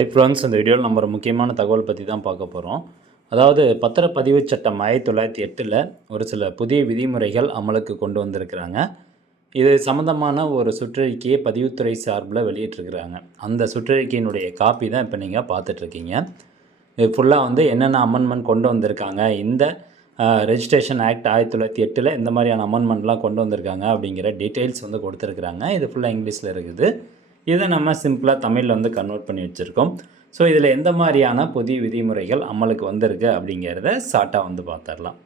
Hi friends, இந்த வீடியோவில் நம்ம ஒரு முக்கியமான தகவல் பற்றி தான் பார்க்க போகிறோம். அதாவது பத்திரப்பதிவு சட்டம் 1908 ஒரு சில புதிய விதிமுறைகள் அமலுக்கு கொண்டு வந்திருக்கிறாங்க. இது சம்மந்தமான ஒரு சுற்றறிக்கையை பதிவுத்துறை சார்பில் வெளியிட்டிருக்கிறாங்க. அந்த சுற்றறிக்கையினுடைய காப்பி தான் இப்போ நீங்கள் பார்த்துட்ருக்கீங்க. இது ஃபுல்லாக வந்து என்னென்ன அமெண்ட்மெண்ட் கொண்டு வந்திருக்காங்க, இந்த ரெஜிஸ்ட்ரேஷன் ஆக்ட் 1908 இந்த மாதிரியான அமெண்ட்மெண்ட்லாம் கொண்டு வந்திருக்காங்க அப்படிங்கிற டீட்டெயில்ஸ் வந்து கொடுத்துருக்குறாங்க. இது ஃபுல்லாக இங்கிலீஷில் இருக்குது. இதை நம்ம சிம்பிளாக தமிழில் வந்து கன்வெர்ட் பண்ணி வச்சுருக்கோம். ஸோ இதில் எந்த மாதிரியான புதிய விதிமுறைகள் அமலுக்கு வந்திருக்கு அப்படிங்கிறத ஷார்ட்டாக வந்து பார்த்துடலாம்.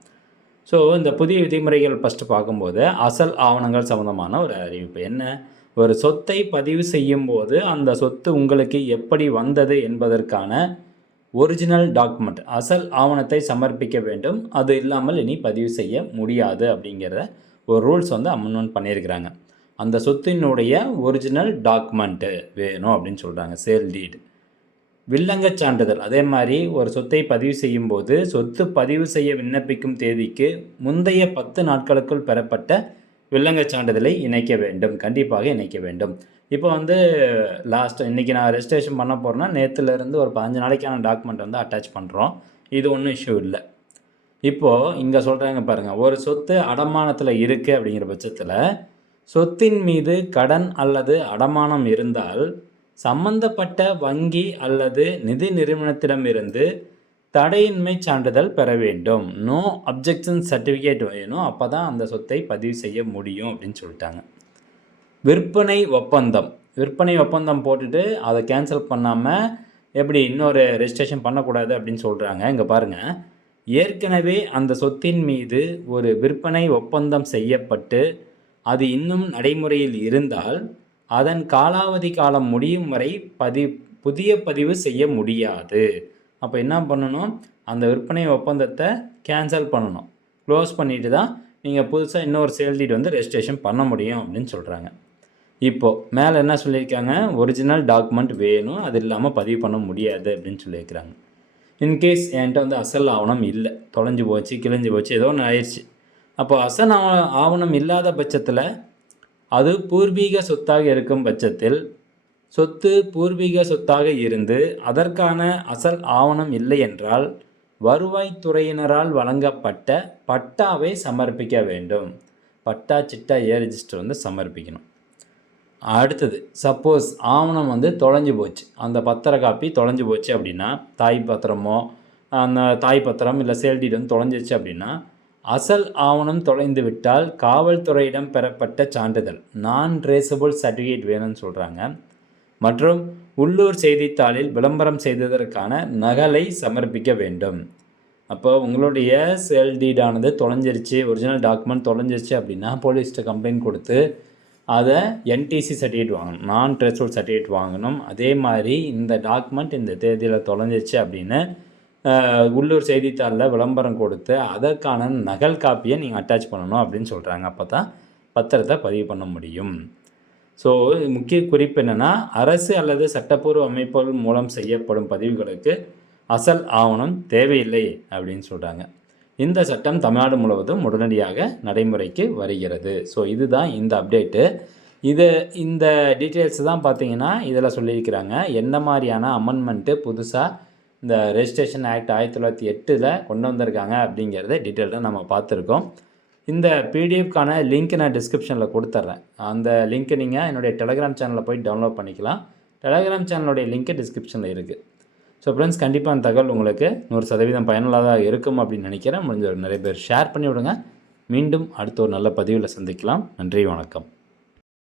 ஸோ இந்த புதிய விதிமுறைகள் ஃபஸ்ட்டு பார்க்கும்போது அசல் ஆவணங்கள் சம்மந்தமான ஒரு அறிவிப்பு என்ன, ஒரு சொத்தை பதிவு செய்யும் போது அந்த சொத்து உங்களுக்கு எப்படி வந்தது என்பதற்கான ஒரிஜினல் டாக்குமெண்ட், அசல் ஆவணத்தை சமர்ப்பிக்க வேண்டும். அது இல்லாமல் இனி பதிவு செய்ய முடியாது அப்படிங்கிற ஒரு ரூல்ஸ் வந்து அமெண்ட்மெண்ட் பண்ணியிருக்கிறாங்க. அந்த சொத்தினுடைய ஒரிஜினல் டாக்குமெண்ட்டு வேணும் அப்படின்னு சொல்கிறாங்க. சேல் டீடு, வில்லங்கச் சான்றிதழ். அதே மாதிரி ஒரு சொத்தை பதிவு செய்யும்போது சொத்து பதிவு செய்ய விண்ணப்பிக்கும் தேதிக்கு முந்தைய 10 நாட்களுக்குள் பெறப்பட்ட வில்லங்கச் சான்றிதழை இணைக்க வேண்டும், கண்டிப்பாக இணைக்க வேண்டும். இப்போ வந்து இன்றைக்கி நான் ரெஜிஸ்ட்ரேஷன் பண்ண போகிறேன்னா நேற்றுலேருந்து ஒரு 15 நாளைக்கான டாக்குமெண்ட் வந்து அட்டாச் பண்ணுறோம். இது ஒன்றும் இஷ்யூ இல்லை. இப்போது இங்கே சொல்கிறாங்க பாருங்கள், ஒரு சொத்து அடமானத்தில் இருக்குது அப்படிங்கிற பட்சத்தில் சொத்தின் மீது கடன் அல்லது அடமானம் இருந்தால் சம்பந்தப்பட்ட வங்கி அல்லது நிதி நிறுவனத்திடமிருந்து தடையின்மை சான்றிதழ் பெற வேண்டும். நோ அப்ஜெக்ஷன் சர்டிஃபிகேட் வேணும், அப்போ தான் அந்த சொத்தை பதிவு செய்ய முடியும் அப்படின்னு சொல்லிட்டாங்க. விற்பனை ஒப்பந்தம் போட்டுட்டு அதை கேன்சல் பண்ணாமல் எப்படி இன்னொரு ரெஜிஸ்ட்ரேஷன் பண்ணக்கூடாது அப்படின்னு சொல்கிறாங்க. இங்கே பாருங்கள், ஏற்கனவே அந்த சொத்தின் மீது ஒரு விற்பனை ஒப்பந்தம் செய்யப்பட்டு அது இன்னும் நடைமுறையில் இருந்தால் அதன் காலாவதி காலம் முடியும் வரை புதிய பதிவு செய்ய முடியாது. அப்போ என்ன பண்ணணும், அந்த விற்பனை ஒப்பந்தத்தை கேன்சல் பண்ணணும், க்ளோஸ் பண்ணிட்டு தான் நீங்கள் புதுசாக இன்னொரு சேல் டீட் வந்து ரெஜிஸ்ட்ரேஷன் பண்ண முடியும் அப்படின்னு சொல்கிறாங்க. இப்போது மேலே என்ன சொல்லியிருக்காங்க, ஒரிஜினல் டாக்குமெண்ட் வேணும், அது இல்லாமல் பதிவு பண்ண முடியாது அப்படின்னு சொல்லியிருக்கிறாங்க. இன்கேஸ் என்கிட்ட வந்து அசல் ஆவணம் இல்லை, தொலைஞ்சு போச்சு, கிழிஞ்சு போச்சு, ஏதோ ஒன்று ஆயிடுச்சு. அப்போ அசல் ஆவணம் இல்லாத பட்சத்தில் அது பூர்வீக சொத்தாக இருக்கும் பட்சத்தில் சொத்து பூர்வீக சொத்தாக இருந்து அதற்கான அசல் ஆவணம் இல்லை என்றால் வருவாய்த்துறையினரால் வழங்கப்பட்ட பட்டாவை சமர்ப்பிக்க வேண்டும். பட்டா சிட்டா ரெஜிஸ்டர் வந்து சமர்ப்பிக்கணும். அடுத்தது, சப்போஸ் ஆவணம் வந்து தொலைஞ்சு போச்சு, அந்த பத்திர காப்பி தொலைஞ்சு போச்சு அப்படின்னா, தாய் பத்திரமோ அந்த தாய் பத்திரம் இல்லை சேல் டீட் வந்து தொலைஞ்சிச்சு அப்படின்னா அசல் ஆவணம் தொலைந்து விட்டால் காவல்துறையிடம் பெறப்பட்ட சான்றிதழ் நான் ட்ரேசபிள் சர்டிஃபிகேட் வேணும்னு சொல்கிறாங்க. மற்றும் உள்ளூர் செய்தித்தாளில் விளம்பரம் செய்ததற்கான நகலை சமர்ப்பிக்க வேண்டும். அப்போ உங்களுடைய சேல் டீடானது தொலைஞ்சிருச்சு, ஒரிஜினல் டாக்குமெண்ட் தொலைஞ்சிருச்சு அப்படின்னா போலீஸ்கிட்ட கம்ப்ளைண்ட் கொடுத்து அதை என்டிசி சர்டிஃபிகேட் வாங்கணும், நான் ட்ரேசபிள் சர்டிஃபிகேட் வாங்கணும். அதே மாதிரி இந்த டாக்குமெண்ட் இந்த தேதியில் தொலைஞ்சிருச்சு அப்படின்னு உள்ளூர் செய்தித்தாளில் விளம்பரம் கொடுத்து அதற்கான நகல் காப்பியை நீங்கள் அட்டாச் பண்ணணும் அப்படின்னு சொல்கிறாங்க. அப்போ தான் பத்திரத்தை பதிவு பண்ண முடியும். ஸோ முக்கிய குறிப்பு என்னென்னா, அரசு அல்லது சட்டப்பூர்வ அமைப்புகள் மூலம் செய்யப்படும் பதிவுகளுக்கு அசல் ஆவணம் தேவையில்லை அப்படின்னு சொல்கிறாங்க. இந்த சட்டம் தமிழ்நாடு முழுவதும் உடனடியாக நடைமுறைக்கு வருகிறது. ஸோ இதுதான் இந்த அப்டேட்டு. இந்த டீட்டெயில்ஸ் தான் பார்த்தீங்கன்னா இதில் சொல்லியிருக்கிறாங்க. எந்த மாதிரியான அமெண்ட்மெண்ட்டு புதுசாக இந்த ரெஜிஸ்ட்ரேஷன் ஆக்ட் 1908 கொண்டு வந்திருக்காங்க அப்படிங்கிறத டீட்டெயில்டாக நம்ம பார்த்துருக்கோம். இந்த பிடிஎஃப்கான லிங்க் நான் டிஸ்கிரிப்ஷனில் கொடுத்துட்றேன். அந்த லிங்க்கை நீங்கள் என்னுடைய டெலகிராம் சேனலில் போய் டவுன்லோட் பண்ணிக்கலாம். டெலகிராம் சேனலுடைய லிங்க்கு டிஸ்கிரிப்ஷனில் இருக்குது. ஸோ ஃப்ரெண்ட்ஸ், கண்டிப்பாக அந்த தகவல் உங்களுக்கு 100% பயனுள்ளதாக இருக்கும் அப்படின்னு நினைக்கிறேன். முடிஞ்ச நிறைய பேர் ஷேர் பண்ணி விடுங்க. மீண்டும் அடுத்த ஒரு நல்ல பதிவில் சந்திக்கலாம். நன்றி, வணக்கம்.